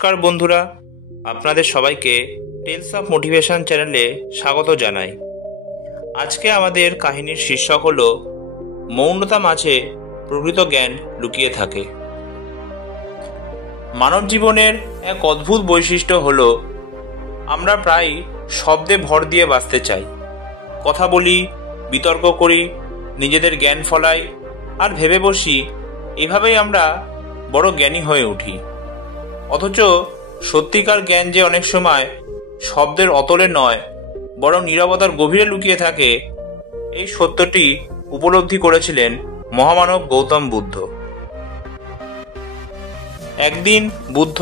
নমস্কার বন্ধুরা, আপনাদের সবাইকে টেলস অফ মোটিভেশন চ্যানেলে স্বাগত জানাই। আজকে আমাদের কাহিনীর শীর্ষক হল মৌনতা মাঝে প্রকৃত জ্ঞান লুকিয়ে থাকে। মানব জীবনের এক অদ্ভুত বৈশিষ্ট্য হল আমরা প্রায় শব্দে ভর দিয়ে বাঁচতে চাই, কথা বলি, বিতর্ক করি, নিজেদের জ্ঞান ফলাই আর ভেবে বসি এভাবেই আমরা বড় জ্ঞানী হয়ে উঠি। অথচ সত্যিকার জ্ঞান যে অনেক সময় শব্দের অতলে নয়, বরং নীরবতার গভীরে লুকিয়ে থাকে, এই সত্যটি উপলব্ধি করেছিলেন মহামানব গৌতম বুদ্ধ। একদিন বুদ্ধ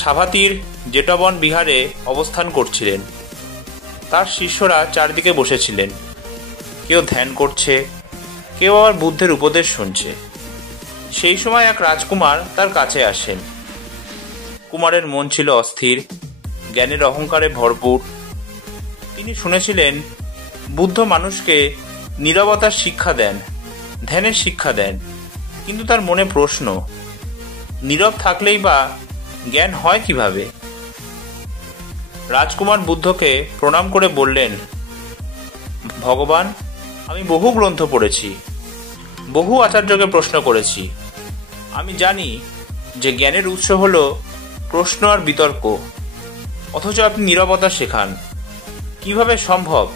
সাভাতির জেটবন বিহারে অবস্থান করছিলেন। তার শিষ্যরা চারদিকে বসেছিলেন, কেউ ধ্যান করছে, কেউ আবার বুদ্ধের উপদেশ শুনছে। সেই সময় এক রাজকুমার তার কাছে আসেন। কুমারের মন ছিল অস্থির, জ্ঞানের অহংকারে ভরপুর। তিনি শুনেছিলেন বুদ্ধ মানুষকে নীরবতার শিক্ষা দেন, ধ্যানের শিক্ষা দেন, কিন্তু তার মনে প্রশ্ন, নীরব থাকলেই বা জ্ঞান হয় কিভাবে? রাজকুমার বুদ্ধকে প্রণাম করে বললেন, ভগবান, আমি বহু গ্রন্থ পড়েছি, বহু আচার্যকে প্রশ্ন করেছি। আমি জানি যে জ্ঞানের উৎস হল প্রশ্ন আর বিতর্ক, অথচ আপনি নীরবতা শেখান। কিভাবে সম্ভব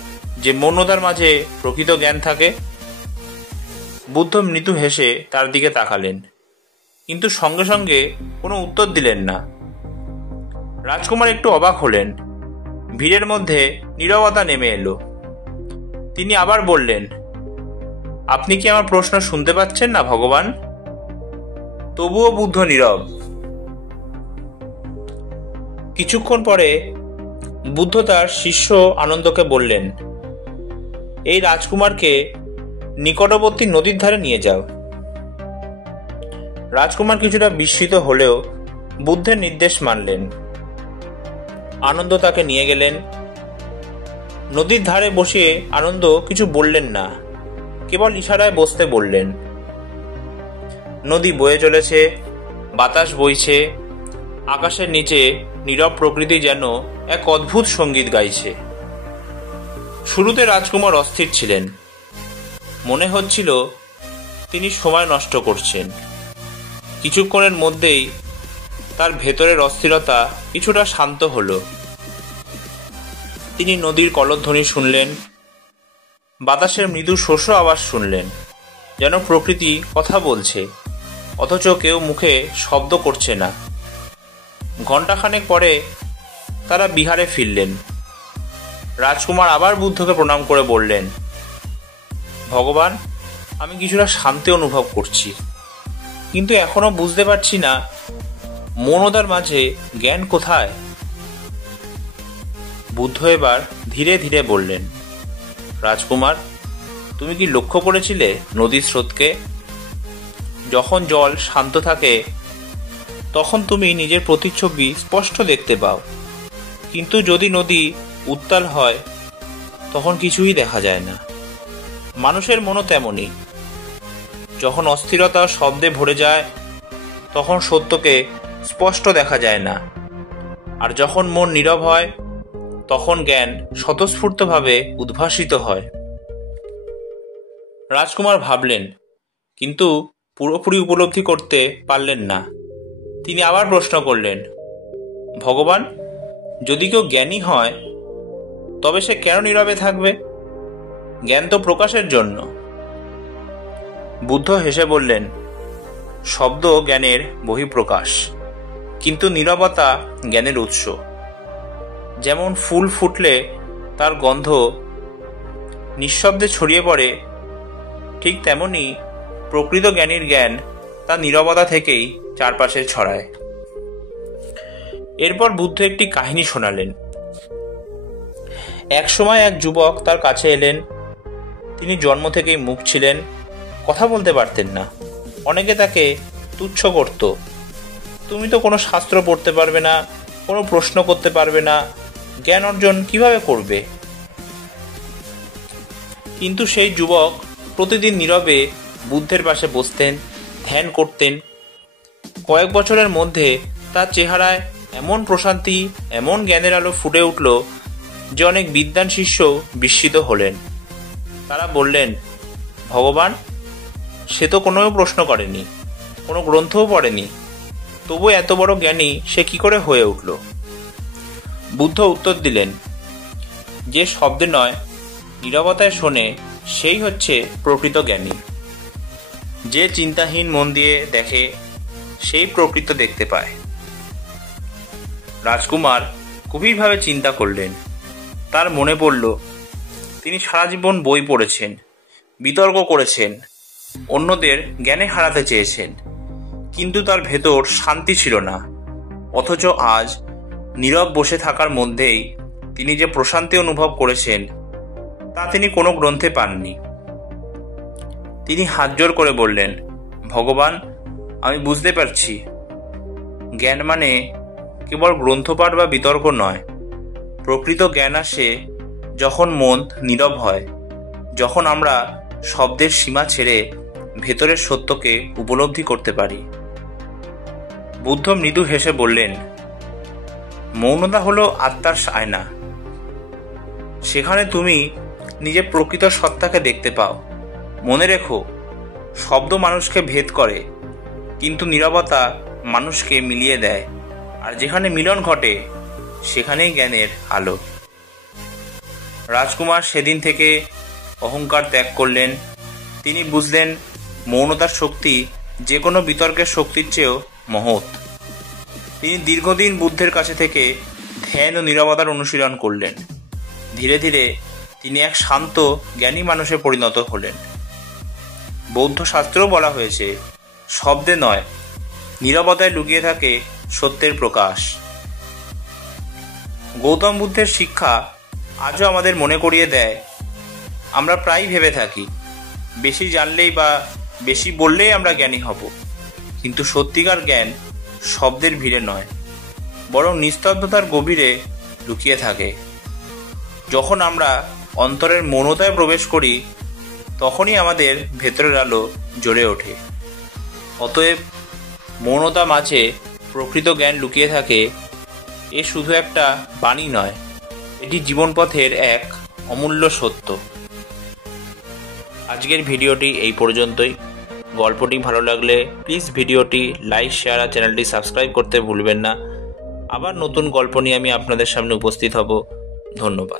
যে মৌনতার মাঝে প্রকৃত জ্ঞান থাকে? বুদ্ধ মৃদু হেসে তার দিকে তাকালেন, কিন্তু সঙ্গে সঙ্গে কোনো উত্তর দিলেন না। রাজকুমার একটু অবাক হলেন। ভিড়ের মধ্যে নীরবতা নেমে এলো। তিনি আবার বললেন, আপনি কি আমার প্রশ্ন শুনতে পাচ্ছেন না ভগবান? তবুও বুদ্ধ নীরব। কিছুক্ষণ পরে বুদ্ধ তার শিষ্য আনন্দকে বললেন, এই রাজকুমারকে নিকটবর্তী নদীর ধারে নিয়ে যাও। রাজকুমার কিছুটা বিস্মিত হলেও বুদ্ধের নির্দেশ মানলেন। আনন্দ তাকে নিয়ে গেলেন। নদীর ধারে বসিয়ে আনন্দ কিছু বললেন না, কেবল ইশারায় বসতে বললেন। নদী বয়ে চলেছে, বাতাস বইছে, আকাশের নিচে নীরব প্রকৃতি যেন এক অদ্ভুত সঙ্গীত গাইছে। শুরুতে রাজকুমার অস্থির ছিলেন। মনে হচ্ছিল তিনি সময় নষ্ট করছেন। কিছুক্ষণের মধ্যেই তার ভেতরের অস্থিরতা কিছুটা শান্ত হলো। তিনি নদীর কলধ্বনি শুনলেন, বাতাসের মৃদু শোষ আওয়াজ শুনলেন, যেন প্রকৃতি কথা বলছে, অথচ কেউ মুখে শব্দ করছে না। ঘণ্টাখানেক পরে তারা বিহারে ফিরলেন। রাজকুমার আবার বুদ্ধকে প্রণাম করে বললেন, ভগবান, আমি কিছুটা শান্তি অনুভব করছি, কিন্তু এখনো বুঝতে পারছি না মৌনতার মাঝে জ্ঞান কোথায়। বুদ্ধ এবার ধীরে ধীরে বললেন, রাজকুমার, তুমি কি লক্ষ্য করেছিলে নদীর স্রোতকে? যখন জল শান্ত থাকে তখন তুমি নিজের প্রতিচ্ছবি স্পষ্ট দেখতে পাও, কিন্তু যদি নদী উত্তাল হয় তখন কিছুই দেখা যায় না। মানুষের মনও তেমনই। যখন অস্থিরতা শব্দে ভরে যায় তখন সত্যকে স্পষ্ট দেখা যায় না, আর যখন মন নীরব হয় তখন জ্ঞান স্বতঃস্ফূর্তভাবে উদ্ভাসিত হয়। রাজকুমার ভাবলেন, কিন্তু পুরোপুরি উপলব্ধি করতে পারলেন না। তিনি আবার প্রশ্ন করলেন, ভগবান, যদি কেউ জ্ঞানী হয় তবে সে কেন নীরবে থাকবে? জ্ঞান তো প্রকাশের জন্য। বুদ্ধ হেসে বললেন, শব্দ জ্ঞানের বহিঃপ্রকাশ, কিন্তু নীরবতা জ্ঞানের উৎস। যেমন ফুল ফুটলে তার গন্ধ নিঃশব্দে ছড়িয়ে পড়ে, ঠিক তেমনি প্রকৃত জ্ঞানীর জ্ঞান তার নীরবতা থেকেই চারপাশে ছড়ায়। এরপর বুদ্ধ একটি কাহিনী শোনালেন। এক সময় এক যুবক তার কাছে এলেন। তিনি জন্ম থেকেই মূক ছিলেন, কথা বলতে পারতেন না। অনেকে তাকে তুচ্ছ করত। তুমি তো কোনো শাস্ত্র পড়তে পারবে না, কোনো প্রশ্ন করতে পারবে না, জ্ঞান অর্জন কিভাবে করবে? কিন্তু সেই যুবক প্রতিদিন নীরবে বুদ্ধের পাশে বসতেন, ধ্যান করতেন। কয়েক বছরের মধ্যে তার চেহারায় এমন প্রশান্তি, এমন জ্ঞানের আলো ফুটে উঠল যে অনেক বিদ্বান শিষ্য বিস্মিত হলেন। তারা বললেন, ভগবান, সে তো কোনো প্রশ্ন করেনি, কোনো গ্রন্থও পড়েনি, তবু এত বড় জ্ঞানী সে কি করে হয়ে উঠল? বুদ্ধ উত্তর দিলেন, যে শব্দে নয় নীরবতায় শোনে সেই হচ্ছে প্রকৃত জ্ঞানী। যে চিন্তাহীন মন দিয়ে দেখে সেই প্রকৃত দেখতে পায়। রাজকুমার গভীরভাবে চিন্তা করলেন। তার মনে পড়ল, তিনি সারা জীবন বই পড়েছেন, বিতর্ক করেছেন, অন্যদের জ্ঞানে হারাতে চেয়েছেন, কিন্তু তার ভেতর শান্তি ছিল না। অথচ আজ নীরব বসে থাকার মধ্যেই তিনি যে প্রশান্তি অনুভব করেছেন তা তিনি কোনো গ্রন্থে পাননি। তিনি হাত জোড় করে বললেন, ভগবান, আমি বুঝতে পারছি, জ্ঞান মানে কেবল গ্রন্থপাঠ বা বিতর্ক নয়। প্রকৃত জ্ঞান আসে যখন মন নীরব হয়, যখন আমরা শব্দের সীমা ছেড়ে ভেতরের সত্যকে উপলব্ধি করতে পারি। বুদ্ধ মৃদু হেসে বললেন, মৌনতা হলো আত্মার আয়না। সেখানে তুমি নিজের প্রকৃত সত্তাকে দেখতে পাও। মনে রেখো, শব্দ মানুষকে ভেদ করে, কিন্তু নীরবতা মানুষকে মিলিয়ে দেয়। আর যেখানে মিলন ঘটে সেখানেই জ্ঞানের আলো। রাজকুমার সেদিন থেকে অহংকার ত্যাগ করলেন। তিনি বুঝলেন, মৌনতার শক্তি যে কোনো বিতর্কের শক্তির চেয়েও মহৎ। তিনি দীর্ঘদিন বুদ্ধের কাছে থেকে ধ্যান ও নীরবতার অনুশীলন করলেন। ধীরে ধীরে তিনি এক শান্ত জ্ঞানী মানুষে পরিণত হলেন। বৌদ্ধ শাস্ত্রেও বলা হয়েছে, শব্দে নয় নীরবতায় লুকিয়ে থাকে সত্যের প্রকাশ। গৌতম বুদ্ধের শিক্ষা আজও আমাদের মনে করিয়ে দেয়, আমরা প্রায়ই ভেবে থাকি বেশি জানলেই বা বেশি বললেই আমরা জ্ঞানী হব, কিন্তু সত্যিকার জ্ঞান শব্দের ভিড়ে নয়, বরং নিস্তব্ধতার গভীরে লুকিয়ে থাকে। যখন আমরা অন্তরের মৌনতায় প্রবেশ করি তখনই আমাদের ভেতরের আলো জ্বলে ওঠে। অতএব মৌনতা মাঝে প্রকৃত জ্ঞান লুকিয়ে থাকে। এ শুধু একটা বাণী নয়, এটি জীবনপথের এক অমূল্য সত্য। আজকের ভিডিওটি এই পর্যন্তই। গল্পটি ভালো লাগলে প্লিজ ভিডিওটি লাইক, শেয়ার আর চ্যানেলটি সাবস্ক্রাইব করতে ভুলবেন না। আবার নতুন গল্প নিয়ে আমি আপনাদের সামনে উপস্থিত হব। ধন্যবাদ।